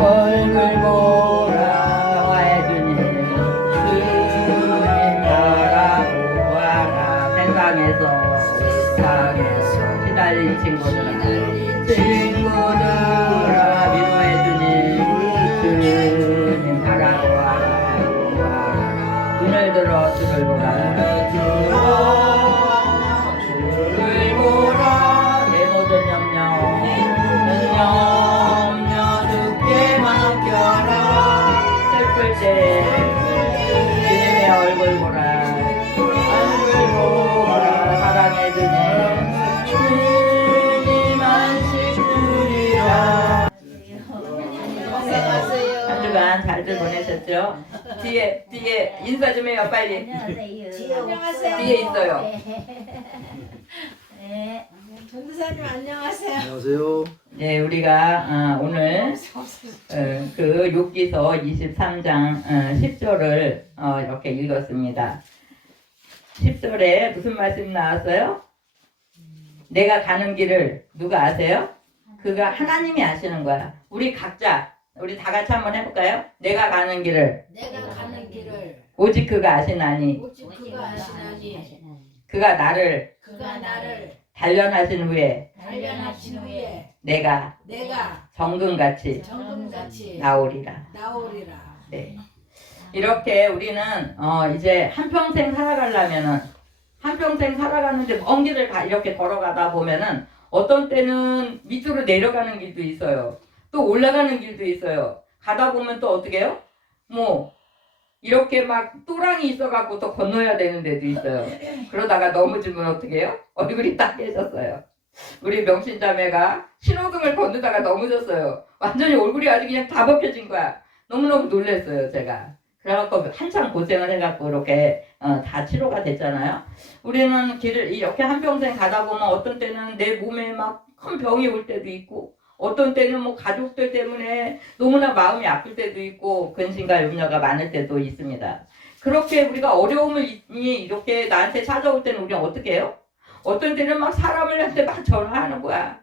얼굴 보라 평화의 주님 주님 나라 보아라 세상에서 시달린 친구들아 위로해 주님 바라보아라 눈을 들어 주를 보라 내 모든 염려 주께 맡겨라 슬플 때 주님의 얼굴 보라 사랑해 주님 안식 주리라. 한 주간 잘들 보내셨죠? 뒤에 인사 좀 해요 빨리. 안녕하세요. 뒤에 있어요. 네. 전도사님 안녕하세요. 안녕하세요. 네, 우리가 오늘 그 욥기서 23장 10절을 이렇게 읽었습니다. 10절에 무슨 말씀 나왔어요? 내가 가는 길을 누가 아세요? 그가 하나님이 아시는 거야. 우리 각자 우리 다 같이 한번 해볼까요? 내가 가는 길을 오직 그가 아시나니 그가 나를 단련하신 후에 내가 정금같이 나오리라. 네. 이렇게 우리는 이제 한평생 살아가려면은 한평생 살아가는데 먼 길을 이렇게 걸어가다 보면은 어떤 때는 밑으로 내려가는 길도 있어요. 또 올라가는 길도 있어요. 가다 보면 또 어떻게 해요? 뭐 이렇게 막 또랑이 있어갖고 또 건너야 되는 데도 있어요. 그러다가 넘어지면 어떻게 해요? 얼굴이 딱깨졌어요. 우리 명신자매가 신호등을 건너다가 넘어졌어요. 완전히 얼굴이 아주 그냥 다 벗겨진 거야. 너무너무 놀랐어요 제가. 그래갖고 한참 고생을 해갖고 이렇게 다 치료가 됐잖아요. 우리는 길을 이렇게 한평생 가다 보면 어떤 때는 내 몸에 막 큰 병이 올 때도 있고 어떤 때는 뭐 가족들 때문에 너무나 마음이 아플 때도 있고 근심과 염려가 많을 때도 있습니다. 그렇게 우리가 어려움이 이렇게 나한테 찾아올 때는 우리는 어떻게 해요? 어떤 때는 막 사람한테 막 전화하는 거야.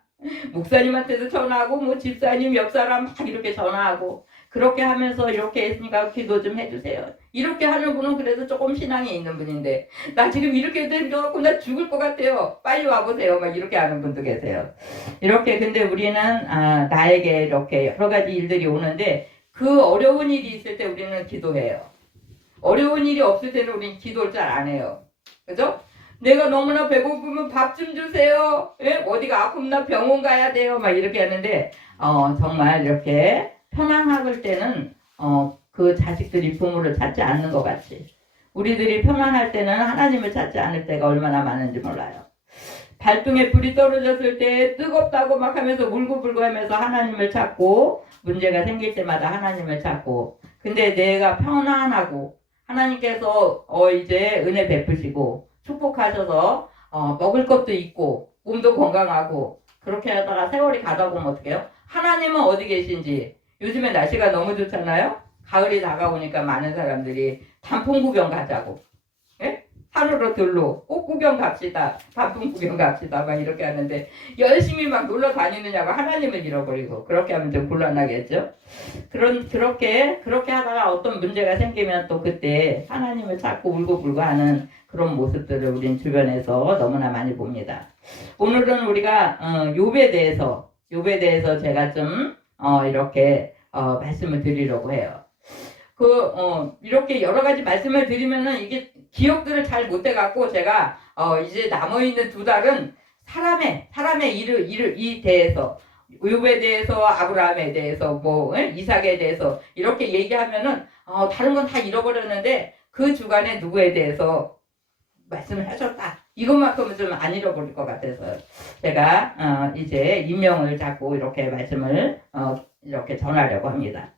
목사님한테도 전화하고 뭐 집사님 옆 사람 막 이렇게 전화하고 그렇게 하면서 이렇게 했으니까 기도 좀 해주세요. 이렇게 하는 분은 그래도 조금 신앙이 있는 분인데 나 지금 이렇게 된다고 나 죽을 것 같아요. 빨리 와보세요. 막 이렇게 하는 분도 계세요. 이렇게 근데 우리는 나에게 이렇게 여러 가지 일들이 오는데 그 어려운 일이 있을 때 우리는 기도해요. 어려운 일이 없을 때는 우리는 기도를 잘 안 해요. 그죠? 내가 너무나 배고프면 밥 좀 주세요. 예? 어디가 아프면 병원 가야 돼요. 막 이렇게 하는데 정말 이렇게 편안할 때는 그 자식들이 부모를 찾지 않는 것 같이 우리들이 편안할 때는 하나님을 찾지 않을 때가 얼마나 많은지 몰라요. 발등에 불이 떨어졌을 때 뜨겁다고 막 하면서 울고불고 하면서 하나님을 찾고 문제가 생길 때마다 하나님을 찾고 근데 내가 편안하고 하나님께서 이제 은혜 베푸시고 축복하셔서 먹을 것도 있고 몸도 건강하고 그렇게 하다가 세월이 가다 보면 어떻게 해요? 하나님은 어디 계신지 요즘에 날씨가 너무 좋잖아요. 가을이 다가오니까 많은 사람들이 단풍 구경 가자고 예? 산으로 들로 꽃 구경 갑시다. 단풍 구경 갑시다. 막 이렇게 하는데 열심히 막 놀러 다니느냐고 하나님을 잃어버리고 그렇게 하면 좀 곤란하겠죠. 그렇게 하다가 어떤 문제가 생기면 또 그때 하나님을 찾고 울고불고 하는 그런 모습들을 우린 주변에서 너무나 많이 봅니다. 오늘은 우리가 욥에 대해서 제가 좀 이렇게 말씀을 드리려고 해요. 이렇게 여러 가지 말씀을 드리면은 이게 기억들을 잘 못 해갖고 제가 이제 남아있는 2달은 사람의 일이 대해서 욥에 대해서 아브라함에 대해서 뭐 이삭에 대해서 이렇게 얘기하면은 다른 건 다 잃어버렸는데 그 주간에 누구에 대해서 말씀을 하셨다. 이것만큼은 좀 안 잃어버릴 것 같아서 제가 이제 인명을 잡고 이렇게 말씀을 이렇게 전하려고 합니다.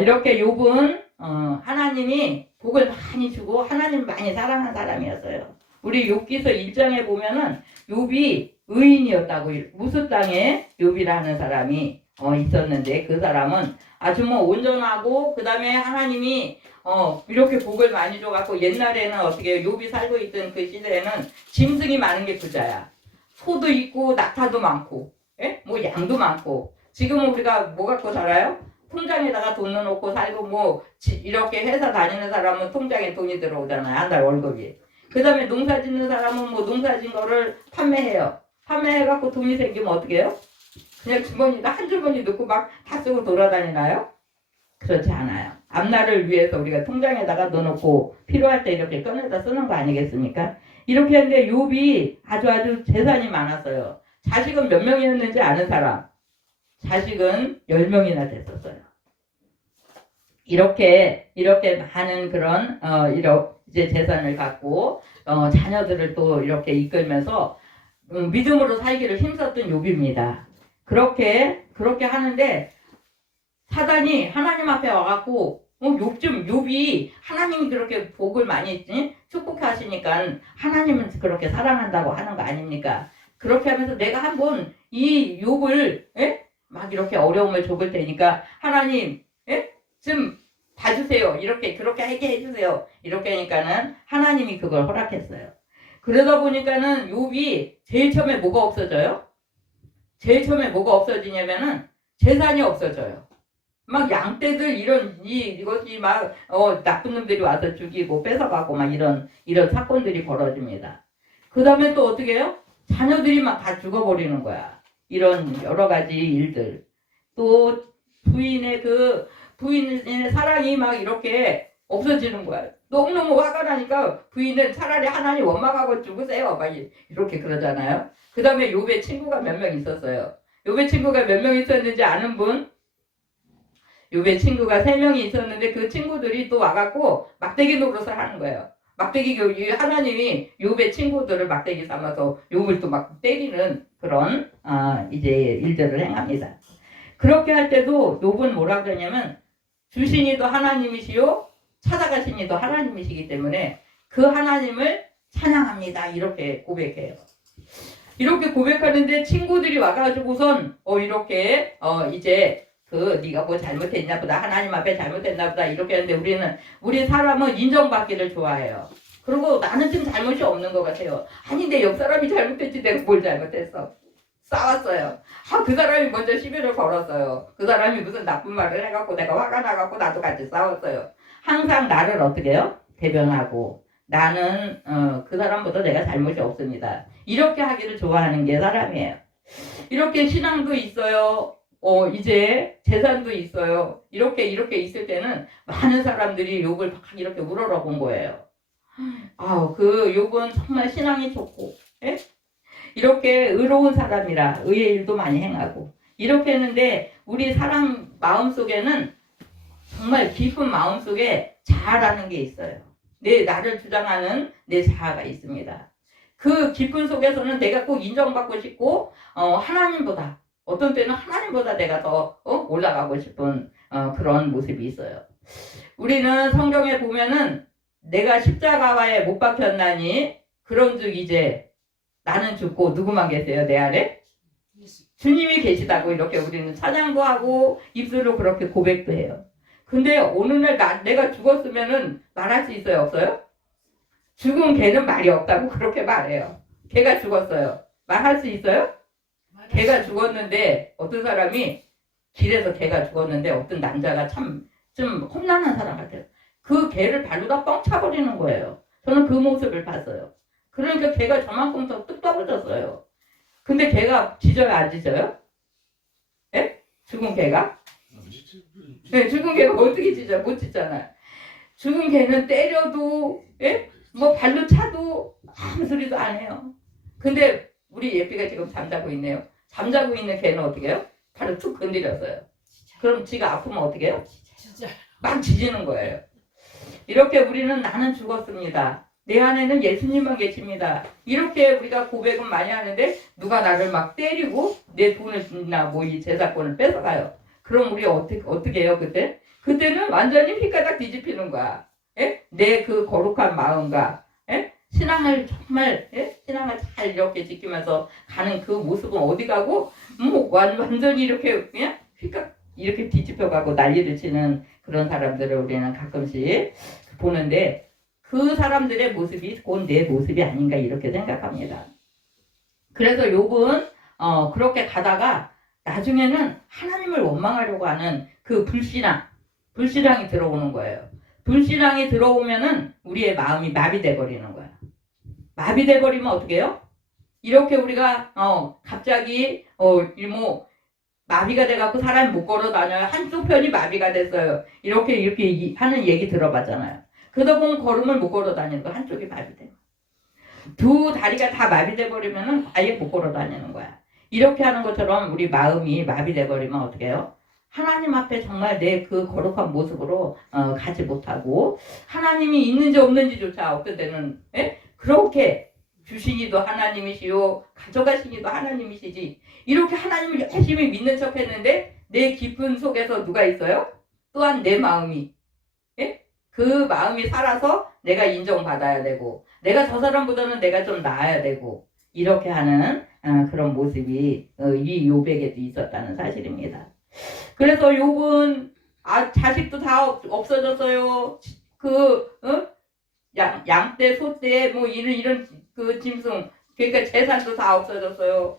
이렇게 욥은 하나님이 복을 많이 주고 하나님 많이 사랑한 사람이었어요. 우리 욥기서 1장에 보면은 욥이 의인이었다고 무스 땅에 욥이라는 사람이 있었는데 그 사람은 아주 뭐 온전하고 그 다음에 하나님이 이렇게 복을 많이 줘갖고 옛날에는 어떻게 욥이 살고 있던 그 시대에는 짐승이 많은 게 부자야. 소도 있고 낙타도 많고 뭐 양도 많고 지금은 우리가 뭐 갖고 살아요? 통장에다가 돈 넣어놓고 살고 뭐 이렇게 회사 다니는 사람은 통장에 돈이 들어오잖아요. 한 달 월급이. 그 다음에 농사 짓는 사람은 뭐 농사 짓는 거를 판매해요. 판매해갖고 돈이 생기면 어떻게 해요? 그냥 주머니가 한 주머니 넣고 막 다 쓰고 돌아다니나요? 그렇지 않아요. 앞날을 위해서 우리가 통장에다가 넣어놓고 필요할 때 이렇게 꺼내다 쓰는 거 아니겠습니까? 이렇게 했는데 욥이 아주 재산이 많았어요. 자식은 몇 명이었는지 아는 사람? 자식은 10명이나 됐었어요. 이렇게 많은 그런 이제 재산을 갖고 자녀들을 또 이렇게 이끌면서 믿음으로 살기를 힘썼던 욥입니다. 그렇게 하는데 사단이 하나님 앞에 와갖고 욥이 하나님이 그렇게 복을 많이 축복하시니까 하나님은 그렇게 사랑한다고 하는 거 아닙니까? 그렇게 하면서 내가 한번 이 욥을 막 이렇게 어려움을 좁을 테니까 하나님 좀 봐주세요. 그렇게 하게 해주세요. 이렇게 하니까는 하나님이 그걸 허락했어요. 그러다 보니까는 욥이 제일 처음에 뭐가 없어져요? 제일 처음에 뭐가 없어지냐면은 재산이 없어져요. 막 양떼들 이것이 막 나쁜 놈들이 와서 죽이고 뺏어가고 막 이런 사건들이 벌어집니다. 그 다음에 또 어떻게 해요? 자녀들이 막 다 죽어버리는 거야. 이런 여러 가지 일들. 또 부인의 사랑이 막 이렇게 없어지는 거야. 너무너무 화가 나니까 부인은 차라리 하나님 원망하고 죽으세요. 막 이렇게 그러잖아요. 그 다음에 욥의 친구가 몇 명 있었어요. 욥의 친구가 몇 명 있었는지 아는 분? 욥의 친구가 3명이 있었는데 그 친구들이 또 와갖고 막대기 노릇을 하는 거예요. 하나님이 욥의 친구들을 막대기 삼아서 욥을 또 막 때리는 그런 이제 일들을 행합니다. 그렇게 할 때도 욥은 뭐라 그러냐면 주신이도 하나님이시요 찾아가신이도 하나님이시기 때문에 그 하나님을 찬양합니다. 이렇게 고백해요. 이렇게 고백하는데 친구들이 와가지고선 이렇게 이제 네가 뭐 잘못했나 보다. 하나님 앞에 잘못했나 보다. 이렇게 하는데 우리 사람은 인정받기를 좋아해요. 그리고 나는 지금 잘못이 없는 것 같아요. 아니 내 옆 사람이 잘못했지 내가 뭘 잘못했어. 싸웠어요. 그 사람이 먼저 시비를 걸었어요. 그 사람이 무슨 나쁜 말을 해갖고 내가 화가 나갖고 나도 같이 싸웠어요. 항상 나를 어떻게 해요? 대변하고 나는 그 사람보다 내가 잘못이 없습니다. 이렇게 하기를 좋아하는 게 사람이에요. 이렇게 신앙도 있어요. 이제 재산도 있어요. 이렇게 있을 때는 많은 사람들이 욥을 막 이렇게 우러러본 거예요. 그 욥은 정말 신앙이 좋고, 이렇게 의로운 사람이라 의의 일도 많이 행하고, 이렇게 했는데 우리 사람 마음속에는 정말 깊은 마음속에 자아라는 게 있어요. 나를 주장하는 내 자아가 있습니다. 그 깊은 속에서는 내가 꼭 인정받고 싶고, 하나님보다 어떤 때는 하나님보다 내가 더 올라가고 싶은 그런 모습이 있어요. 우리는 성경에 보면은 내가 십자가에 못 박혔나니 그런즉 이제 나는 죽고 누구만 계세요? 내 안에? 주님이 계시다고 이렇게 우리는 찬양도 하고 입술로 그렇게 고백도 해요. 근데 어느 날 내가 죽었으면은 말할 수 있어요? 없어요? 죽은 개는 말이 없다고 그렇게 말해요. 개가 죽었어요. 말할 수 있어요? 개가 죽었는데 어떤 사람이 길에서 개가 죽었는데 어떤 남자가 참 좀 험난한 사람 같아요. 그 개를 발로다 뻥 차버리는 거예요. 저는 그 모습을 봤어요. 그러니까 개가 저만큼 더 뚝 떨어졌어요. 근데 개가 짖어요? 안 짖어요? 예? 죽은 개가? 네, 죽은 개가 어떻게 짖어요? 못 짖잖아요. 죽은 개는 때려도 뭐 발로 차도 아무 소리도 안 해요. 근데 우리 예삐가 지금 잠자고 있네요. 잠자고 있는 개는 어떻게 해요? 발을 툭 건드렸어요. 그럼 지가 아프면 어떻게 해요? 막 짖는 거예요. 이렇게 우리는 나는 죽었습니다. 내 안에는 예수님만 계십니다. 이렇게 우리가 고백은 많이 하는데 누가 나를 막 때리고 내 돈이나 뭐 이 재산권을 뺏어가요. 그럼 우리 어떻게 해요 그때? 그때는 완전히 휘가닥 뒤집히는 거야. 내 그 거룩한 마음과 신앙을 정말 신앙을 잘 이렇게 지키면서 가는 그 모습은 어디 가고 뭐 완전히 이렇게 그냥 휘가 이렇게 뒤집혀가고 난리를 치는 그런 사람들을 우리는 가끔씩 보는데 그 사람들의 모습이 곧 내 모습이 아닌가 이렇게 생각합니다. 그래서 욥은 그렇게 가다가 나중에는 하나님을 원망하려고 하는 그 불신앙이 들어오는 거예요. 불신앙이 들어오면은 우리의 마음이 마비돼 버리는 거야. 마비돼 버리면 어떻게 해요? 이렇게 우리가 갑자기 마비가 돼갖고 사람이 못 걸어 다녀요. 한쪽 편이 마비가 됐어요. 이렇게 하는 얘기 들어봤잖아요. 그러다 보면 걸음을 못 걸어 다니는 거, 한쪽이 마비돼. 두 다리가 다 마비돼 버리면은 아예 못 걸어 다니는 거야. 이렇게 하는 것처럼 우리 마음이 마비돼 버리면 어떻게 해요? 하나님 앞에 정말 내 그 거룩한 모습으로 가지 못하고 하나님이 있는지 없는지조차 없게 되는, 그렇게 주시니도 하나님이시요 가져가시니도 하나님이시지, 이렇게 하나님을 열심히 믿는 척 했는데 내 깊은 속에서 누가 있어요? 또한 내 마음이, 그 마음이 살아서 내가 인정받아야 되고 내가 저 사람보다는 내가 좀 나아야 되고 이렇게 하는 그런 모습이 이 욥에게도 있었다는 사실입니다. 그래서 욥은 자식도 다 없어졌어요. 양떼, 소떼, 뭐 이런 그 짐승, 그러니까 재산도 다 없어졌어요.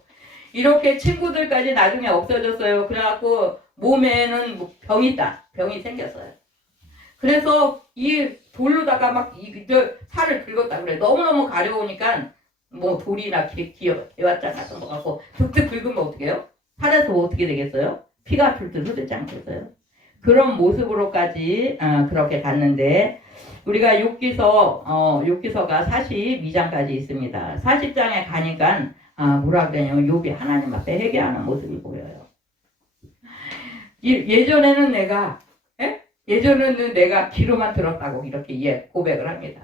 이렇게 친구들까지 나중에 없어졌어요. 그래갖고 몸에는 병이 생겼어요. 그래서 이 돌로다가 막 살을 긁었다 그래. 너무너무 가려우니까 뭐 돌이나 기와장 같은 거 갖고 득득 긁으면 어떻게 해요? 살에서 어떻게 되겠어요? 피가 줄줄 흐르지 않겠어요? 그런 모습으로까지 그렇게 갔는데, 우리가 욥기서가 42장까지 있습니다. 40장에 가니까 뭐라 그러냐면 욥이 하나님 앞에 회개하는 모습이 보여요. 예전에는 내가 귀로만 들었다고 이렇게 고백을 합니다.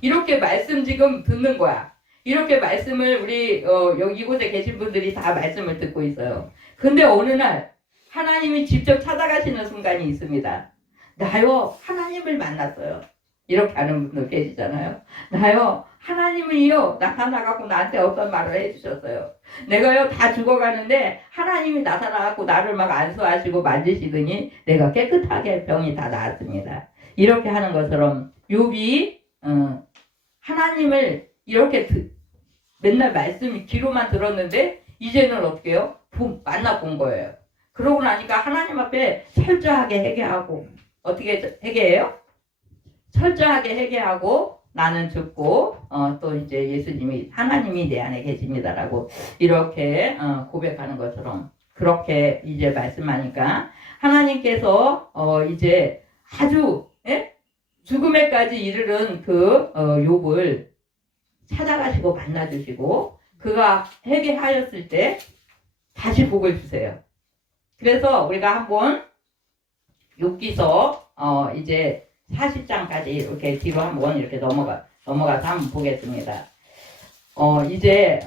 이렇게 말씀 지금 듣는 거야. 이렇게 말씀을 우리 여기 이곳에 계신 분들이 다 말씀을 듣고 있어요. 근데 어느 날 하나님이 직접 찾아가시는 순간이 있습니다. 나요 하나님을 만났어요. 이렇게 하는 분들 계시잖아요. 나요 하나님이요 나타나갖고 나한테 어떤 말을 해주셨어요. 내가요 다 죽어가는데 하나님이 나타나갖고 나를 막 안수하시고 만지시더니 내가 깨끗하게 병이 다 나았습니다. 이렇게 하는 것처럼 욥이 하나님을 이렇게 맨날 말씀이 귀로만 들었는데 이제는 어떻게 해요? 만나본 거예요. 그러고 나니까 하나님 앞에 철저하게 회개하고, 어떻게 회개해요? 철저하게 회개하고 나는 죽고 또 이제 예수님이 하나님이 내 안에 계십니다라고 이렇게 고백하는 것처럼 그렇게 이제 말씀하니까 하나님께서 이제 아주 죽음에까지 이르는 그 욥을 찾아가시고 만나주시고 그가 회개하였을 때 다시 복을 주세요. 그래서 우리가 한번 욥기서 이제 40장까지 이렇게 뒤로 한번 이렇게 넘어가서 한번 보겠습니다. 이제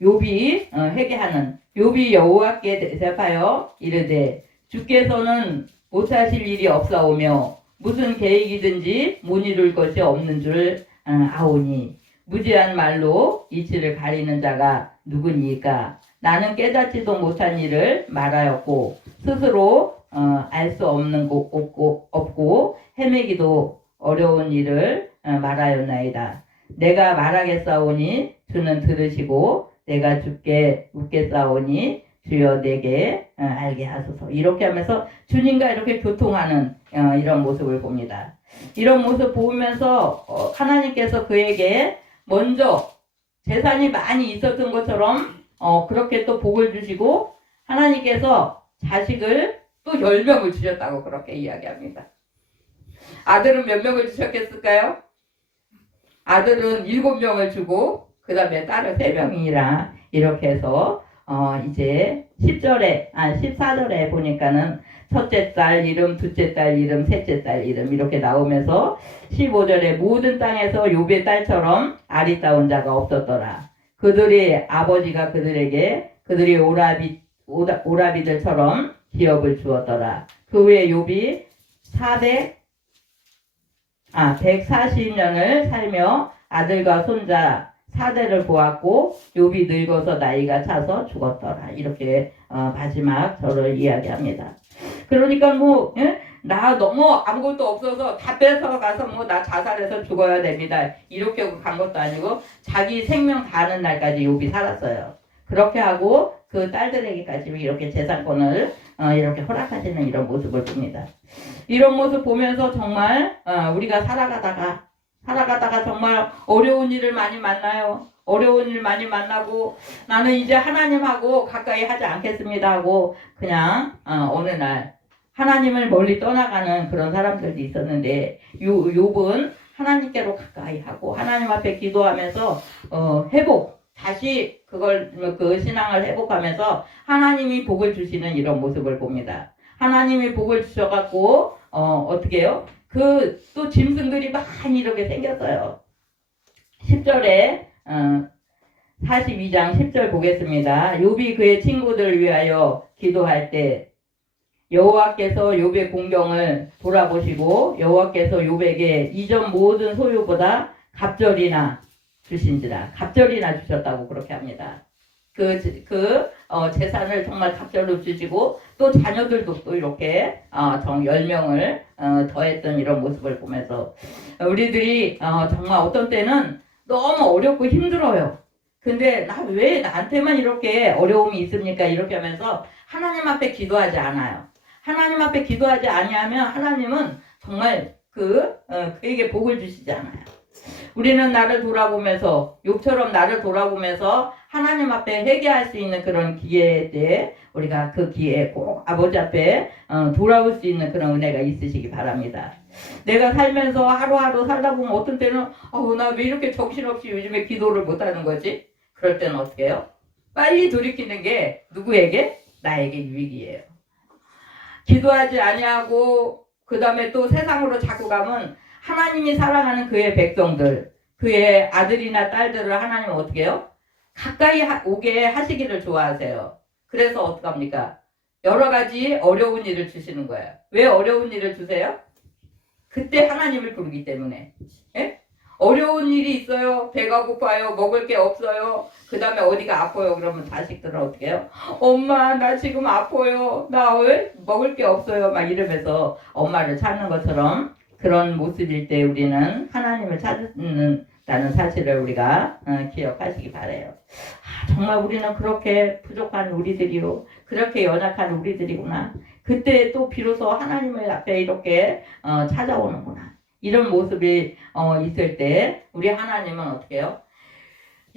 욥이 회개하는, 욥이 여호와께 대답하여 이르되 주께서는 못하실 일이 없사오며 무슨 계획이든지 못 이룰 것이 없는 줄 아오니 무지한 말로 이치를 가리는 자가 누구니까? 나는 깨닫지도 못한 일을 말하였고 스스로 알 수 없는 것 없고 헤매기도 어려운 일을 말하였나이다. 내가 말하겠사오니 주는 들으시고 내가 주께 묻겠사오니 주여 내게 알게 하소서. 이렇게 하면서 주님과 이렇게 교통하는 이런 모습을 봅니다. 이런 모습 보면서 하나님께서 그에게 먼저 재산이 많이 있었던 것처럼 그렇게 또 복을 주시고 하나님께서 자식을 또 10명을 주셨다고 그렇게 이야기합니다. 아들은 몇 명을 주셨겠을까요? 아들은 7명을 주고 그 다음에 딸은 3명이라 이렇게 해서 이제 14절에 보니까는 첫째 딸 이름, 둘째 딸 이름, 셋째 딸 이름 이렇게 나오면서 15절에 모든 땅에서 욥의 딸처럼 아리따운 자가 없었더라. 그들의 아버지가 그들에게 그들이 오라비들처럼 기업을 주었더라. 그 후에 욥이 140년을 살며 아들과 손자 4대를 보았고 욥이 늙어서 나이가 차서 죽었더라. 이렇게 마지막 절을 이야기합니다. 그러니까 나 너무 아무것도 없어서 다 뺏어가서 나 자살해서 죽어야 됩니다. 이렇게 간 것도 아니고 자기 생명 다하는 날까지 욥이 살았어요. 그렇게 하고 그 딸들에게까지 이렇게 재산권을 이렇게 허락하시는 이런 모습을 봅니다. 이런 모습 보면서 정말 우리가 살아가다가 정말 어려운 일을 많이 만나요. 어려운 일 많이 만나고 나는 이제 하나님하고 가까이 하지 않겠습니다 하고 그냥 어느 날 하나님을 멀리 떠나가는 그런 사람들도 있었는데 욥은 하나님께로 가까이 하고 하나님 앞에 기도하면서 다시 그 신앙을 회복하면서 하나님이 복을 주시는 이런 모습을 봅니다. 하나님이 복을 주셔갖고 어떻게 해요? 또 짐승들이 많이 이렇게 생겼어요. 10절에 42장 10절 보겠습니다. 욥이 그의 친구들을 위하여 기도할 때 여호와께서 욥의 공경을 돌아보시고 여호와께서 욥에게 이전 모든 소유보다 갑절이나 주셨다고 그렇게 합니다. 재산을 정말 갑절로 주시고 또 자녀들도 또 이렇게 10명을 더했던 이런 모습을 보면서 우리들이 정말 어떤 때는 너무 어렵고 힘들어요. 근데 왜 나한테만 이렇게 어려움이 있습니까? 이렇게 하면서 하나님 앞에 기도하지 않아요. 하나님 앞에 기도하지 아니하면 하나님은 정말 그에게 복을 주시지 않아요. 우리는 나를 돌아보면서 욥처럼 나를 돌아보면서 하나님 앞에 회개할 수 있는 그런 기회 때 우리가 그 기회에 꼭 아버지 앞에 돌아올 수 있는 그런 은혜가 있으시기 바랍니다. 내가 살면서 하루하루 살다 보면 어떤 때는 나 왜 이렇게 정신없이 요즘에 기도를 못하는 거지? 그럴 때는 어떻게 해요? 빨리 돌이키는 게 누구에게? 나에게 유익이에요. 기도하지 아니하고 그 다음에 또 세상으로 자꾸 가면 하나님이 사랑하는 그의 백성들, 그의 아들이나 딸들을 하나님은 어떻게 해요? 가까이 오게 하시기를 좋아하세요. 그래서 어떡합니까? 여러 가지 어려운 일을 주시는 거예요. 왜 어려운 일을 주세요? 그때 하나님을 부르기 때문에. 예? 어려운 일이 있어요. 배가 고파요. 먹을 게 없어요. 그 다음에 어디가 아파요. 그러면 자식들은 어떻게 해요? 엄마 나 지금 아파요. 나 왜 먹을 게 없어요. 막 이러면서 엄마를 찾는 것처럼 그런 모습일 때 우리는 하나님을 찾는다는 사실을 우리가 기억하시기 바라요. 정말 우리는 그렇게 부족한 우리들이요. 그렇게 연약한 우리들이구나. 그때 또 비로소 하나님을 앞에 이렇게 찾아오는구나. 이런 모습이 있을 때 우리 하나님은 어떻게 해요?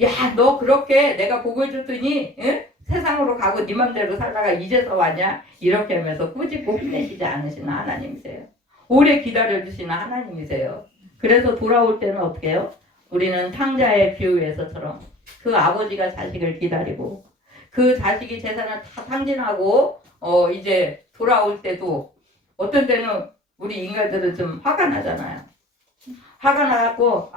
야, 너 그렇게 내가 복을 줬더니 세상으로 가고 네 맘대로 살다가 이제서 왔냐? 이렇게 하면서 꾸짖고 혼내시지 않으시는 하나님이세요. 오래 기다려주시는 하나님이세요. 그래서 돌아올 때는 어떻게 해요? 우리는 탕자의 비유에서처럼 그 아버지가 자식을 기다리고 그 자식이 재산을 다 탕진하고 이제 돌아올 때도 어떤 때는 우리 인간들은 좀 화가 나잖아요. 화가 나갖고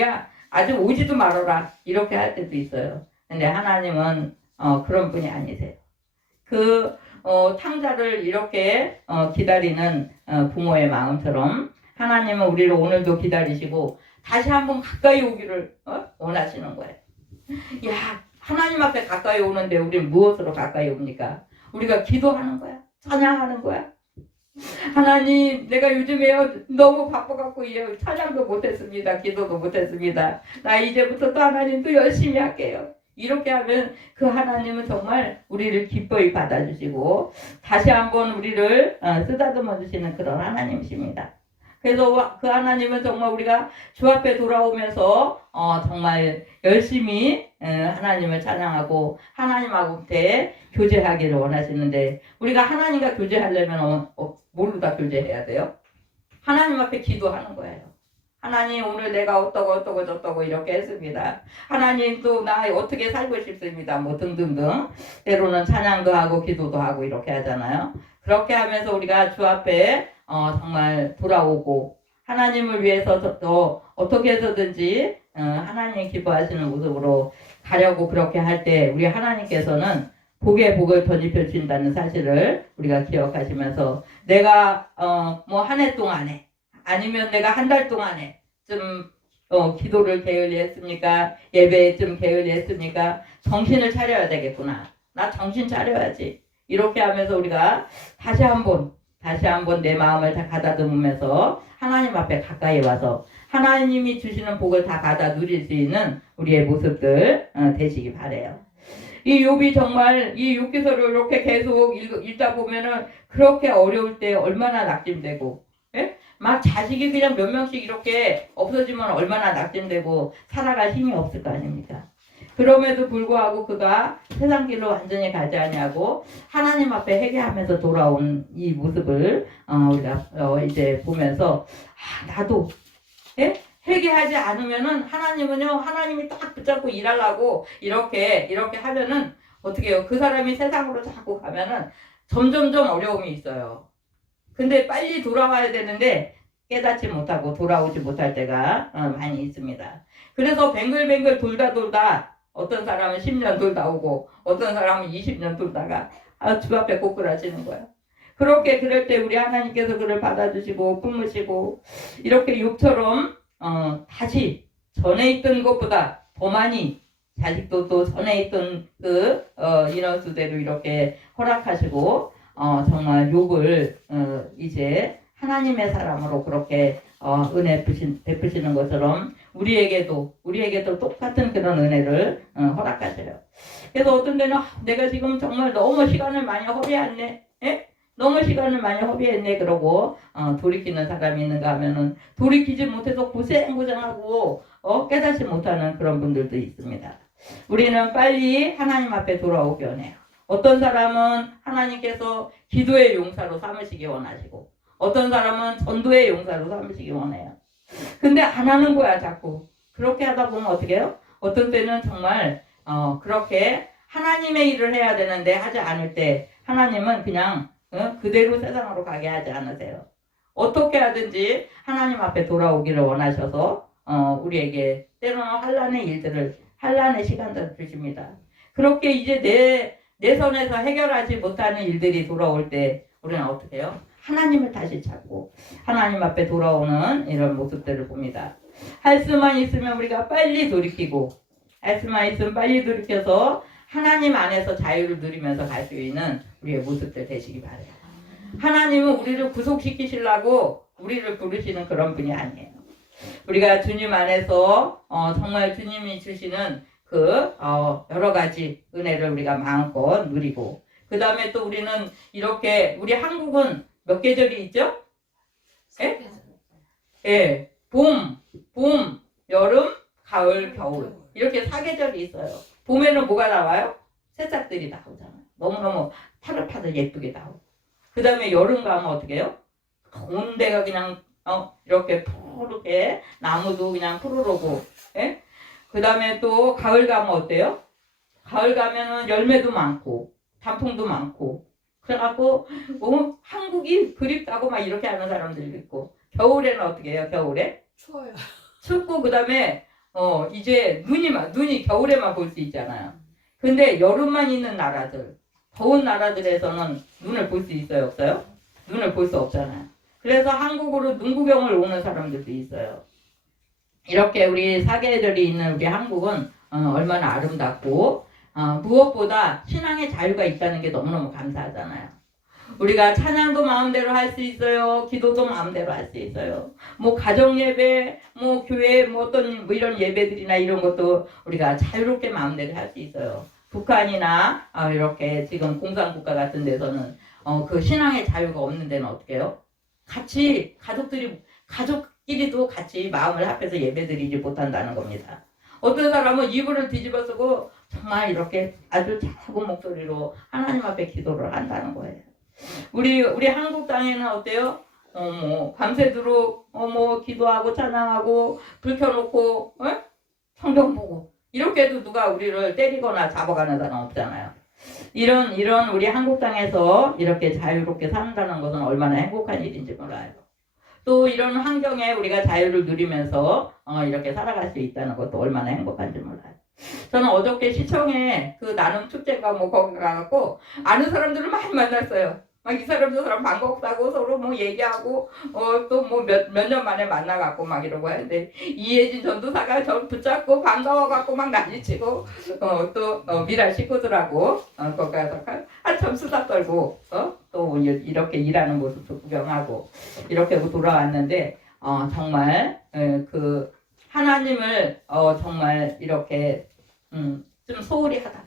야 아주 오지도 말아라 이렇게 할 때도 있어요. 근데 하나님은 그런 분이 아니세요. 탕자를 이렇게 기다리는 부모의 마음처럼 하나님은 우리를 오늘도 기다리시고 다시 한번 가까이 오기를 원하시는 거예요. 야, 하나님 앞에 가까이 오는데 우리는 무엇으로 가까이 옵니까? 우리가 기도하는 거야. 찬양하는 거야. 하나님, 내가 요즘에 너무 바빠갖고 찬양도 못했습니다. 기도도 못했습니다. 나 이제부터 또 하나님 또 열심히 할게요. 이렇게 하면 그 하나님은 정말 우리를 기뻐히 받아주시고 다시 한번 우리를 쓰다듬어 주시는 그런 하나님이십니다. 그래서 그 하나님은 정말 우리가 주 앞에 돌아오면서 정말 열심히 하나님을 찬양하고 하나님하고 교제하기를 원하시는데 우리가 하나님과 교제하려면 뭘로 다 교제해야 돼요? 하나님 앞에 기도하는 거예요. 하나님 오늘 내가 어떠고 저떠고 이렇게 했습니다. 하나님 또 나 어떻게 살고 싶습니다. 뭐 등등등. 때로는 찬양도 하고 기도도 하고 이렇게 하잖아요. 그렇게 하면서 우리가 주 앞에 정말 돌아오고 하나님을 위해서 더 어떻게 해서든지 하나님 기뻐하시는 모습으로 가려고 그렇게 할 때 우리 하나님께서는 복에 복을 덧입혀 주신다는 사실을 우리가 기억하시면서 내가 뭐 한 해 동안에 아니면 내가 한 달 동안에 좀 기도를 게을리 했습니까? 예배에 좀 게을리 했습니까? 정신을 차려야 되겠구나. 나 정신 차려야지. 이렇게 하면서 우리가 다시 한번 내 마음을 다 가다듬으면서 하나님 앞에 가까이 와서 하나님이 주시는 복을 다 받아 누릴 수 있는 우리의 모습들 되시기 바라요. 이 욥이 정말 이 욥기서를 이렇게 계속 읽다 보면은 그렇게 어려울 때 얼마나 낙심되고, 예? 막 자식이 그냥 몇 명씩 이렇게 없어지면 얼마나 낙심되고 살아갈 힘이 없을 거 아닙니까? 그럼에도 불구하고 그가 세상 길로 완전히 가지 아니하고 하나님 앞에 회개하면서 돌아온 이 모습을 우리가 이제 보면서 나도, 예? 회개하지 않으면은 하나님은요, 하나님이 딱 붙잡고 일하려고 이렇게 하면은 어떻게 해요? 그 사람이 세상으로 자꾸 가면은 점점점 어려움이 있어요. 근데 빨리 돌아와야 되는데 깨닫지 못하고 돌아오지 못할 때가 많이 있습니다. 그래서 뱅글뱅글 돌다 어떤 사람은 10년 돌다 오고 어떤 사람은 20년 돌다가 주 앞에 고꾸라지는 거예요. 그렇게 그럴 때 우리 하나님께서 그를 받아주시고 품으시고 이렇게 욥처럼 다시 전에 있던 것보다 더 많이 자식도 또 전에 있던 그 인원수대로 이렇게 허락하시고 정말 욥을 이제 하나님의 사람으로 그렇게 은혜 베푸시는 것처럼 우리에게도 똑같은 그런 은혜를 허락하셔요. 그래서 어떤 때는 내가 지금 정말 너무 시간을 많이 허비했네, 예? 너무 시간을 많이 허비했네 그러고 돌이키는 사람이 있는가 하면은 돌이키지 못해서 고생하고 깨닫지 못하는 그런 분들도 있습니다. 우리는 빨리 하나님 앞에 돌아오기 원해요. 어떤 사람은 하나님께서 기도의 용사로 삼으시기 원하시고 어떤 사람은 전도의 용사로 삼으시기 원해요. 근데 안 하는 거야 자꾸. 그렇게 하다 보면 어떻게 해요? 어떤 때는 정말 그렇게 하나님의 일을 해야 되는데 하지 않을 때 하나님은 그냥 그대로 세상으로 가게 하지 않으세요. 어떻게 하든지 하나님 앞에 돌아오기를 원하셔서 우리에게 때로는 한란의 시간들을 주십니다. 그렇게 이제 내 손에서 해결하지 못하는 일들이 돌아올 때 우리는 어떻게 해요? 하나님을 다시 찾고 하나님 앞에 돌아오는 이런 모습들을 봅니다. 할 수만 있으면 우리가 빨리 돌이키고 할 수만 있으면 빨리 돌이켜서 하나님 안에서 자유를 누리면서 갈 수 있는 우리의 모습들 되시기 바래요. 하나님은 우리를 구속시키시려고 우리를 부르시는 그런 분이 아니에요. 우리가 주님 안에서 정말 주님이 주시는 그 여러 가지 은혜를 우리가 마음껏 누리고 그 다음에 또 우리는 이렇게 우리 한국은 몇 계절이 있죠? 예? 예. 봄, 여름, 가을, 겨울 이렇게 4계절이 있어요. 봄에는 뭐가 나와요? 새싹들이 나오잖아요. 너무너무 파릇파릇 예쁘게 나오고 그 다음에 여름 가면 어떻게 해요? 온 데가 그냥 이렇게 푸르게 나무도 그냥 푸르르고 예? 그 다음에 또 가을 가면 어때요? 가을 가면은 열매도 많고 단풍도 많고 그래갖고 한국이 그립다고 막 이렇게 하는 사람들도 있고 겨울에는 어떻게 해요? 겨울에? 추워요. 춥고 그 다음에 이제 눈이 겨울에만 볼 수 있잖아요. 근데 여름만 있는 나라들 더운 나라들에서는 눈을 볼 수 있어요? 없어요? 눈을 볼 수 없잖아요. 그래서 한국으로 눈 구경을 오는 사람들도 있어요. 이렇게 우리 사계절이 있는 우리 한국은 얼마나 아름답고 무엇보다 신앙의 자유가 있다는 게 너무너무 감사하잖아요. 우리가 찬양도 마음대로 할 수 있어요. 기도도 마음대로 할 수 있어요. 뭐 가정 예배, 뭐 교회, 뭐 어떤 뭐 이런 예배들이나 이런 것도 우리가 자유롭게 마음대로 할 수 있어요. 북한이나 이렇게 지금 공산국가 같은 데서는 그 신앙의 자유가 없는 데는 어떻게 해요? 같이 가족끼리도 같이 마음을 합해서 예배드리지 못한다는 겁니다. 어떤 사람은 이불을 뒤집어 쓰고 정말 이렇게 아주 작은 목소리로 하나님 앞에 기도를 한다는 거예요. 우리 한국 땅에는 어때요? 뭐 밤새도록 기도하고 찬양하고 불 켜놓고 성경 보고 이렇게 해도 누가 우리를 때리거나 잡아가는 사람 없잖아요. 이런 우리 한국 땅에서 이렇게 자유롭게 산다는 것은 얼마나 행복한 일인지 몰라요. 또 이런 환경에 우리가 자유를 누리면서 이렇게 살아갈 수 있다는 것도 얼마나 행복한지 몰라요. 저는 어저께 시청에 그 나눔 축제가 뭐 거기 가갖고 아는 사람들을 많이 만났어요. 막 이 사람 저 사람 반갑다고 서로 뭐 얘기하고 또 뭐 몇 년 만에 만나갖고 막 이러고 하는데 이혜진 전도사가 저 붙잡고 반가워갖고 막 난리치고 또 미랄 식구들하고 거기 가서 한참 수다 떨고 또 이렇게 일하는 모습도 구경하고 이렇게 돌아왔는데 정말 그 하나님을 정말 이렇게 좀 소홀히 하다가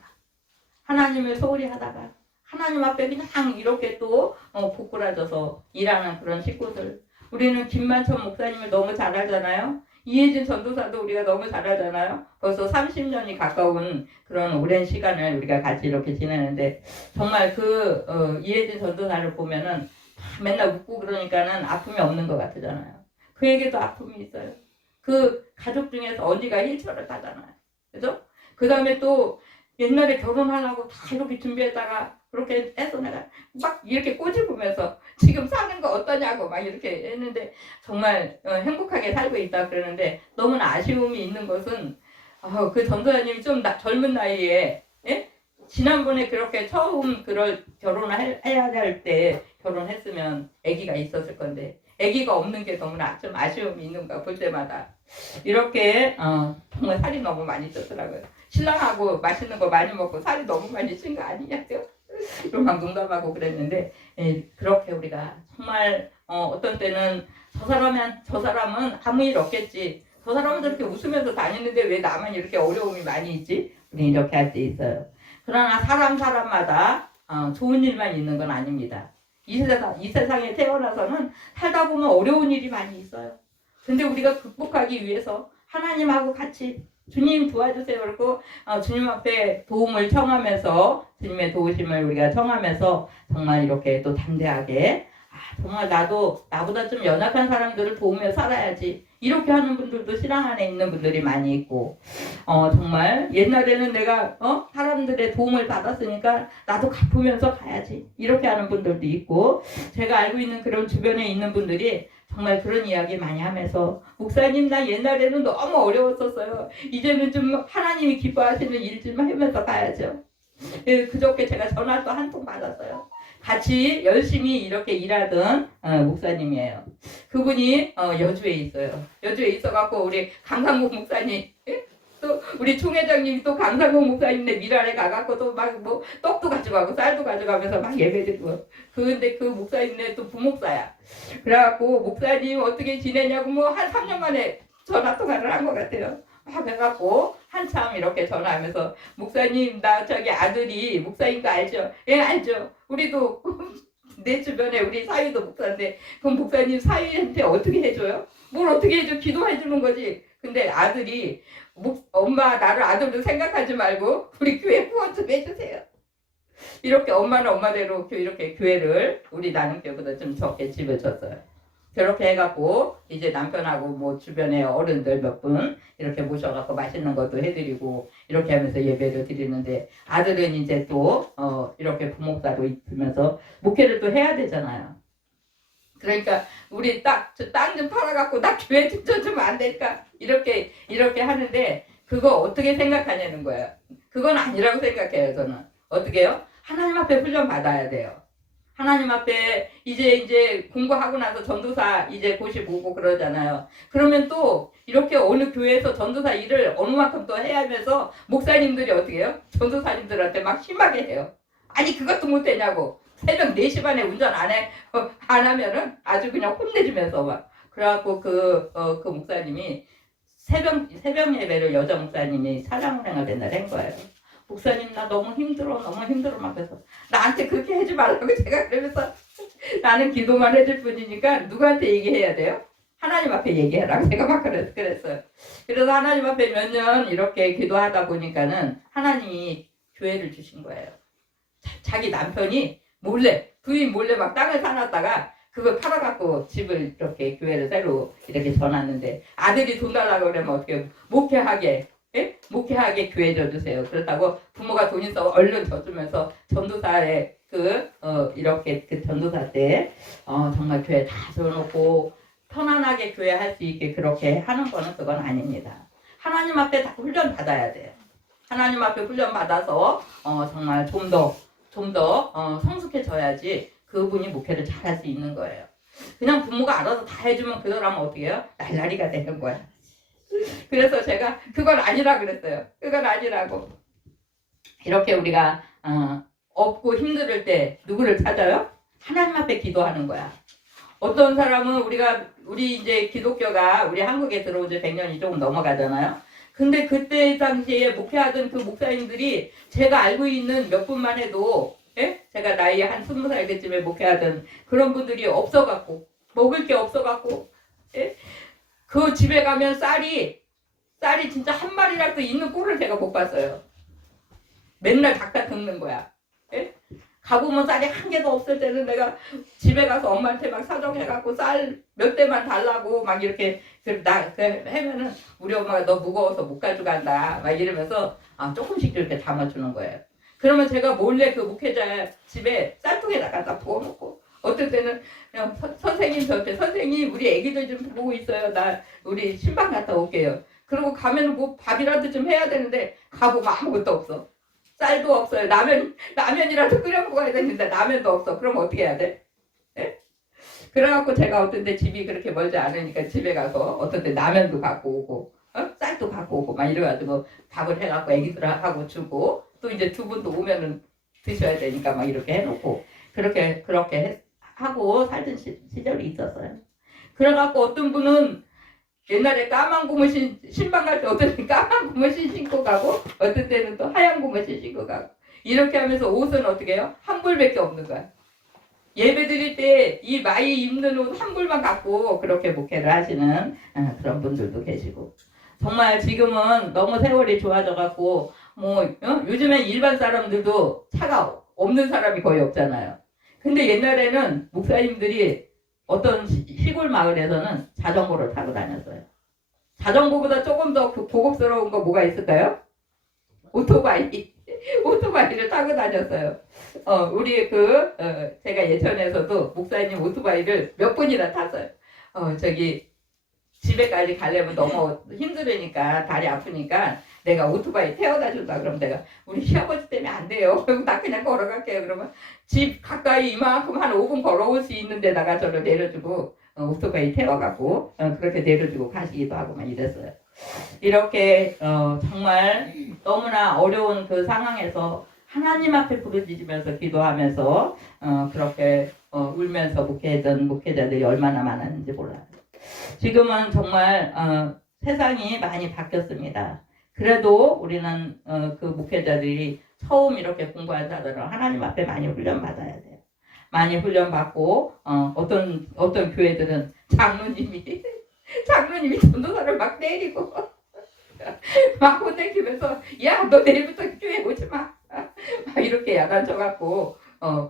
하나님을 소홀히 하다가 하나님 앞에 그냥 이렇게 또 고꾸라져서 일하는 그런 식구들. 우리는 김만천 목사님을 너무 잘 알잖아요. 이혜진 전도사도 우리가 너무 잘 알잖아요. 벌써 30년이 가까운 그런 오랜 시간을 우리가 같이 이렇게 지내는데 정말 이혜진 전도사를 보면은 맨날 웃고 그러니까는 아픔이 없는 것 같잖아요. 그에게도 아픔이 있어요. 그 가족 중에서 언니가 휠체어를 타잖아요. 그죠? 그 다음에 또 옛날에 결혼하려고 다 이렇게 준비했다가 그렇게 해서 내가 막 이렇게 꼬집으면서 지금 사는 거 어떠냐고 막 이렇게 했는데 정말 행복하게 살고 있다 그러는데 너무나 아쉬움이 있는 것은 그 전도사님이 좀 젊은 나이에 예? 지난번에 그렇게 처음 그럴 결혼을 해야 할 때 결혼했으면 아기가 있었을 건데 아기가 없는 게 너무나 좀 아쉬움이 있는가 볼 때마다 이렇게 정말 살이 너무 많이 쪘더라고요. 신랑하고 맛있는 거 많이 먹고 살이 너무 많이 찐 거 아니냐고요. 막 농담하고 그랬는데 그렇게 우리가 정말 어떤 때는 저 사람은 아무 일 없겠지. 저 사람은 저렇게 웃으면서 다니는데 왜 나만 이렇게 어려움이 많이 있지? 우리 이렇게 할 때 있어요. 그러나 사람마다 좋은 일만 있는 건 아닙니다. 이 세상에 태어나서는 살다 보면 어려운 일이 많이 있어요. 근데 우리가 극복하기 위해서 하나님하고 같이 주님 도와주세요. 그리고 주님 앞에 도움을 청하면서 주님의 도우심을 우리가 청하면서 정말 이렇게 또 담대하게 정말 나보다 좀 연약한 사람들을 도우며 살아야지. 이렇게 하는 분들도 신앙 안에 있는 분들이 많이 있고 정말 옛날에는 내가 사람들의 도움을 받았으니까 나도 갚으면서 가야지. 이렇게 하는 분들도 있고 제가 알고 있는 그런 주변에 있는 분들이 정말 그런 이야기 많이 하면서 목사님 나 옛날에는 너무 어려웠었어요. 이제는 좀 하나님이 기뻐하시는 일 좀 하면서 가야죠. 그저께 제가 전화도 한 통 받았어요. 같이 열심히 이렇게 일하던 목사님이에요. 그분이 여주에 있어요. 여주에 있어갖고 우리 강상국 목사님 또 우리 총회장님이 또 강상국 목사님네 미랄에 가갖고 또 막 뭐 떡도 가져가고 쌀도 가져가면서 막 예배드리고 근데 그 목사님네 또 부목사야. 그래갖고 목사님 어떻게 지내냐고 뭐 한 3년 만에 전화 통화를 한 것 같아요. 막 해갖고 한참 이렇게 전화하면서 목사님 나 저기 아들이 목사인 거 알죠? 예 알죠. 우리도 내 주변에 우리 사위도 목사인데 그럼 목사님 사위한테 어떻게 해줘요? 뭘 어떻게 해줘? 기도해 주는 거지. 근데 아들이 엄마 나를 아들로 생각하지 말고 우리 교회 후원 좀 해주세요. 이렇게 엄마는 엄마대로 이렇게 교회를 우리 나눔교회보다 좀 적게 집어줬어요. 그렇게 해갖고 이제 남편하고 뭐 주변에 어른들 몇 분 이렇게 모셔갖고 맛있는 것도 해드리고 이렇게 하면서 예배를 드리는데 아들은 이제 또 이렇게 부목사로 있으면서 목회를 또 해야 되잖아요. 그러니까 우리 땅 좀 팔아갖고 나 교회 좀 줘주면 안 될까? 이렇게 하는데 그거 어떻게 생각하냐는 거예요. 그건 아니라고 생각해요. 저는 어떻게 해요? 하나님 앞에 훈련 받아야 돼요. 하나님 앞에 이제 공부하고 나서 전도사 이제 고시 보고 그러잖아요. 그러면 또 이렇게 어느 교회에서 전도사 일을 어느 만큼 또 해야 하면서 목사님들이 어떻게 해요? 전도사님들한테 막 심하게 해요. 아니 그것도 못되냐고. 새벽 4시 반에 운전 안 하면은 아주 그냥 혼내주면서 막. 그래갖고 그 목사님이 새벽 예배를 여자 목사님이 사랑운행을 맨날 한 거예요. 목사님 나 너무 힘들어 막 그래서 나한테 그렇게 하지 말라고 제가 그러면서 나는 기도만 해줄 뿐이니까 누구한테 얘기해야 돼요? 하나님 앞에 얘기해라고 제가 막 그랬어요. 그래서 하나님 앞에 몇 년 이렇게 기도하다 보니까는 하나님이 교회를 주신 거예요. 자기 남편이 부인 몰래 막 땅을 사놨다가 그걸 팔아갖고 집을 이렇게 교회를 새로 이렇게 전놨는데 아들이 돈 달라고 그러면 어떻게 목회하게 교회 줘주세요. 그렇다고 부모가 돈 있어 얼른 줘주면서 전도사에 이렇게 그 전도사 때 정말 교회 다 줘놓고 편안하게 교회 할 수 있게 그렇게 하는 거는 그건 아닙니다. 하나님 앞에 다 훈련 받아야 돼요. 하나님 앞에 훈련 받아서 정말 좀 더 성숙해져야지 그분이 목회를 잘 할 수 있는 거예요. 그냥 부모가 알아서 다 해주면 그 사람은 어떻게 해요? 날라리가 되는 거야. 그래서 제가 그건 아니라 그랬어요. 그건 아니라고. 이렇게 우리가 없고 힘들 때 누구를 찾아요? 하나님 앞에 기도하는 거야. 어떤 사람은 우리 이제 기독교가 우리 한국에 들어온 지 100년이 조금 넘어가잖아요. 근데 그때 당시에 목회하던 그 목사님들이 제가 알고 있는 몇 분만 해도 예? 제가 나이 한 20살 때쯤에 목회하던 그런 분들이 없어갖고 먹을 게 없어갖고 예? 그 집에 가면 쌀이 진짜 한 마리라도 있는 꼴을 제가 못 봤어요. 맨날 닭다 긁는 거야. 예? 가보면 쌀이 한 개도 없을 때는 내가 집에 가서 엄마한테 막 사정해갖고 쌀 몇 대만 달라고 막 이렇게 하면은 우리 엄마가 너 무거워서 못 가져간다 막 이러면서 조금씩 이렇게 담아주는 거예요. 그러면 제가 몰래 그 목회자 집에 쌀통에다 갖다 부어놓고 어떨 때는 그냥 선생님 저한테 선생님 우리 애기들 좀 보고 있어요. 나 우리 신방 갔다 올게요. 그리고 가면은 뭐 밥이라도 좀 해야 되는데 가보면 아무것도 없어. 쌀도 없어요. 라면이라도 끓여 먹어야 되는데 라면도 없어. 그럼 어떻게 해야 돼? 예? 그래갖고 제가 어떤 때 집이 그렇게 멀지 않으니까 집에 가서 어떤 때 라면도 갖고 오고 쌀도 갖고 오고 막 이래가지고 밥을 해갖고 애기들하고 주고 또 이제 두 분도 오면은 드셔야 되니까 막 이렇게 해놓고 그렇게 하고 살던 시절이 있었어요. 그래갖고 어떤 분은 옛날에 까만 고무신 신방 갈 때 어떤 때는 까만 고무신 신고 가고 어떤 때는 또 하얀 고무신 신고 가고 이렇게 하면서 옷은 어떻게 해요? 한 벌밖에 없는 거야. 예배 드릴 때 이 많이 입는 옷 한 벌만 갖고 그렇게 목회를 하시는 그런 분들도 계시고 정말 지금은 너무 세월이 좋아져 갖고 요즘엔 일반 사람들도 차가 없는 사람이 거의 없잖아요. 근데 옛날에는 목사님들이 어떤 시골 마을에서는 자전거를 타고 다녔어요. 자전거보다 조금 더 고급스러운 거 뭐가 있을까요? 오토바이를 타고 다녔어요. 우리 제가 예천에서도 목사님 오토바이를 몇 번이나 탔어요. 집에까지 가려면 너무 힘들으니까 다리 아프니까 내가 오토바이 태워다 준다. 그럼 내가 우리 시아버지 때문에 안 돼요. 그럼 나 그냥 걸어갈게요. 그러면 집 가까이 이만큼 한 5분 걸어올 수 있는 데다가 저를 내려주고 오토바이 태워갖고 그렇게 내려주고 가시기도 하고 막 이랬어요. 이렇게 정말 너무나 어려운 그 상황에서 하나님 앞에 부르짖으면서 기도하면서 그렇게 울면서 목회했던 목회자들이 얼마나 많았는지 몰라요. 지금은 정말 세상이 많이 바뀌었습니다. 그래도 우리는 그 목회자들이 처음 이렇게 공부한 자들은 하나님 앞에 많이 훈련받아야 돼요. 많이 훈련받고 어떤 교회들은 장로님이 전도사를 막 때리고 막 혼내키면서 야 너 내일부터 교회 오지 마. 막 이렇게 야단쳐갖고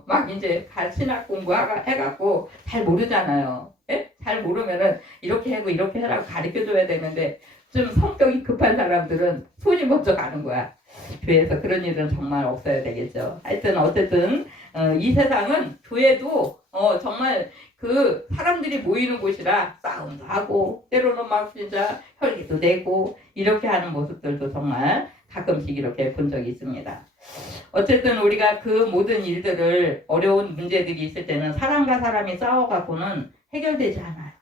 막 이제 신학 공부해갖고 잘 모르잖아요. 예? 잘 모르면은 이렇게 하고 이렇게 해라고 가르쳐줘야 되는데 좀 성격이 급한 사람들은 손이 먼저 가는 거야. 교회에서 그런 일은 정말 없어야 되겠죠. 하여튼 어쨌든 이 세상은 교회도 정말 그 사람들이 모이는 곳이라 싸움도 하고 때로는 막 진짜 혈기도 내고 이렇게 하는 모습들도 정말 가끔씩 이렇게 본 적이 있습니다. 어쨌든 우리가 그 모든 일들을 어려운 문제들이 있을 때는 사람과 사람이 싸워갖고는 해결되지 않아요.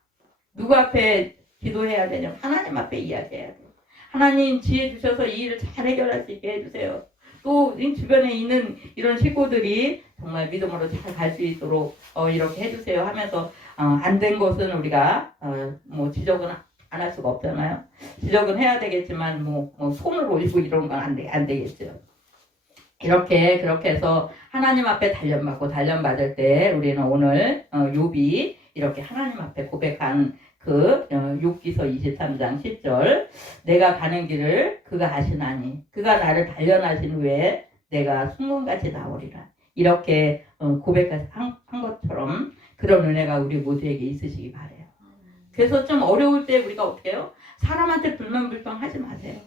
누구 앞에 기도해야 되냐면 하나님 앞에 이야기해야 돼요. 하나님 지혜 주셔서 이 일을 잘 해결할 수 있게 해주세요. 또 주변에 있는 이런 식구들이 정말 믿음으로 잘 갈 수 있도록 이렇게 해주세요 하면서 안 된 것은 우리가 뭐 지적은 안 할 수가 없잖아요. 지적은 해야 되겠지만 뭐 손을 올리고 이런 건 안 되겠죠. 그렇게 해서 하나님 앞에 단련받을 때 우리는 오늘 욥이 이렇게 하나님 앞에 고백한 그 욥기서 23장 10절 내가 가는 길을 그가 아시나니 그가 나를 단련하신 후에 내가 순금같이 나오리라 이렇게 고백한 것처럼 그런 은혜가 우리 모두에게 있으시기 바래요. 그래서 좀 어려울 때 우리가 어떻게 해요? 사람한테 불만불평하지 마세요.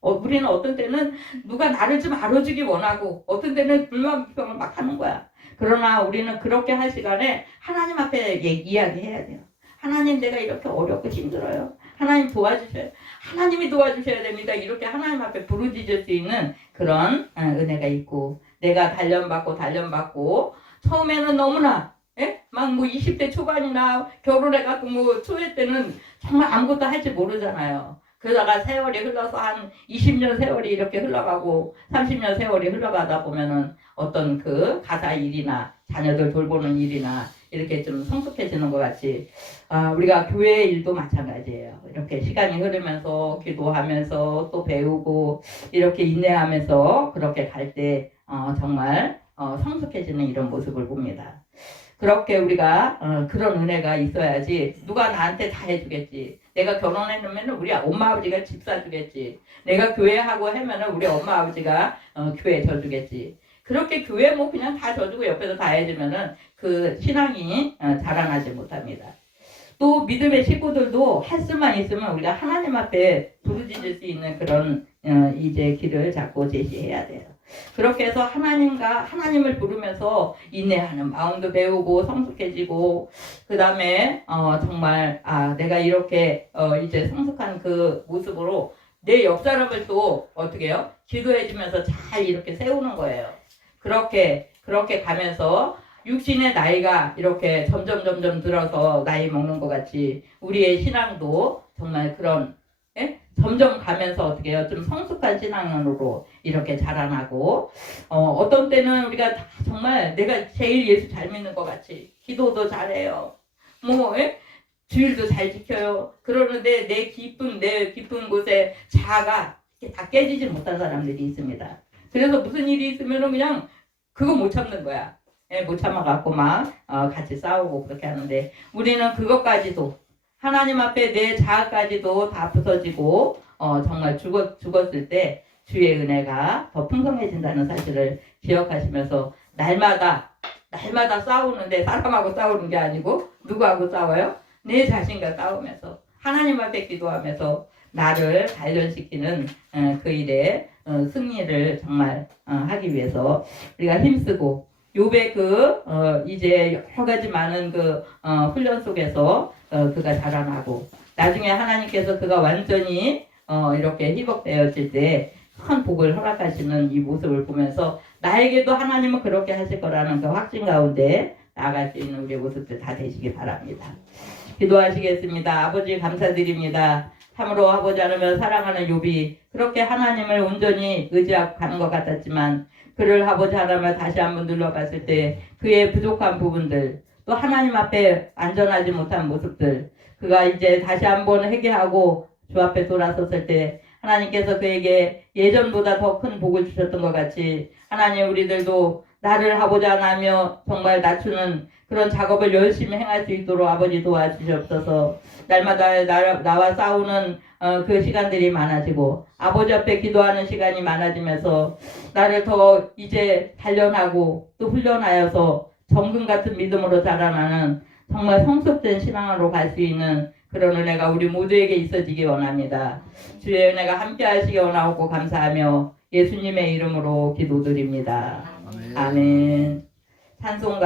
우리는 어떤 때는 누가 나를 좀 알아주기 원하고 어떤 때는 불만불평을 막 하는 거야. 그러나 우리는 그렇게 할 시간에 하나님 앞에 이야기해야 돼요. 하나님 내가 이렇게 어렵고 힘들어요. 하나님 도와주셔요. 하나님이 도와주셔야 됩니다. 이렇게 하나님 앞에 부르짖을 수 있는 그런 은혜가 있고 내가 단련받고 처음에는 너무나 막 뭐 20대 초반이나 결혼해갖고 뭐 초회 때는 정말 아무것도 할지 모르잖아요. 그러다가 세월이 흘러서 한 20년 세월이 이렇게 흘러가고 30년 세월이 흘러가다 보면은 어떤 그 가사 일이나 자녀들 돌보는 일이나 이렇게 좀 성숙해지는 것 같이 우리가 교회 일도 마찬가지예요. 이렇게 시간이 흐르면서 기도하면서 또 배우고 이렇게 인내하면서 그렇게 갈 때 정말 성숙해지는 이런 모습을 봅니다. 그렇게 우리가 그런 은혜가 있어야지 누가 나한테 다 해주겠지. 내가 결혼해놓으면 우리 엄마 아버지가 집 사주겠지. 내가 교회하고 하면은 우리 엄마 아버지가 교회 져주겠지. 그렇게 교회 뭐 그냥 다 져주고 옆에서 다 해주면은 그 신앙이 자라나지 못합니다. 또 믿음의 식구들도 할 수만 있으면 우리가 하나님 앞에 부르짖을 수 있는 그런 이제 길을 자꾸 제시해야 돼요. 그렇게 해서 하나님을 부르면서 인내하는 마음도 배우고 성숙해지고 그 다음에 정말 내가 이렇게 이제 성숙한 그 모습으로 내 옆사람을 또 어떻게 해요? 기도해주면서 잘 이렇게 세우는 거예요. 그렇게 가면서 육신의 나이가 이렇게 점점 들어서 나이 먹는 것 같이 우리의 신앙도 정말 그런 점점 가면서 어떻게 해요? 좀 성숙한 신앙으로 이렇게 자라나고 어떤 때는 우리가 정말 내가 제일 예수 잘 믿는 것 같이 기도도 잘해요. 뭐 주일도 잘 지켜요. 그러는데 내 깊은 곳에 자아가 다 깨지지 못한 사람들이 있습니다. 그래서 무슨 일이 있으면 그냥 그거 못 참는 거야. 못 참아갖고 막 같이 싸우고 그렇게 하는데 우리는 그것까지도 하나님 앞에 내 자아까지도 다 부서지고 정말 죽었을 때 주의 은혜가 더 풍성해진다는 사실을 기억하시면서 날마다 싸우는데 사람하고 싸우는 게 아니고 누구하고 싸워요? 내 자신과 싸우면서 하나님 앞에 기도하면서 나를 단련시키는 그 일에 승리를 정말 하기 위해서 우리가 힘쓰고 욥의 이제 여러 가지 많은 훈련 속에서 그가 자라나고 나중에 하나님께서 그가 완전히 이렇게 회복되었을 때 큰 복을 허락하시는 이 모습을 보면서 나에게도 하나님은 그렇게 하실 거라는 그 확신 가운데 나아갈 수 있는 우리의 모습들 다 되시기 바랍니다. 기도하시겠습니다. 아버지 감사드립니다. 참으로 아버지 하나님을 사랑하는 욥이 그렇게 하나님을 온전히 의지하고 가는 것 같았지만 그를 아버지 하나님을 다시 한번 눌러봤을 때 그의 부족한 부분들 또 하나님 앞에 안전하지 못한 모습들 그가 이제 다시 한번 회개하고 주 앞에 돌아섰을 때 하나님께서 그에게 예전보다 더 큰 복을 주셨던 것 같이 하나님 우리들도 나를 아버지 하나며 정말 낮추는 그런 작업을 열심히 행할 수 있도록 아버지 도와주시옵소서. 날마다 나와 싸우는 그 시간들이 많아지고 아버지 앞에 기도하는 시간이 많아지면서 나를 더 이제 단련하고 또 훈련하여서 정금 같은 믿음으로 자라나는 정말 성숙된 신앙으로 갈 수 있는 그런 은혜가 우리 모두에게 있어지기 원합니다. 주의 은혜가 함께 하시기 원하고 감사하며 예수님의 이름으로 기도드립니다. 아멘. 찬송가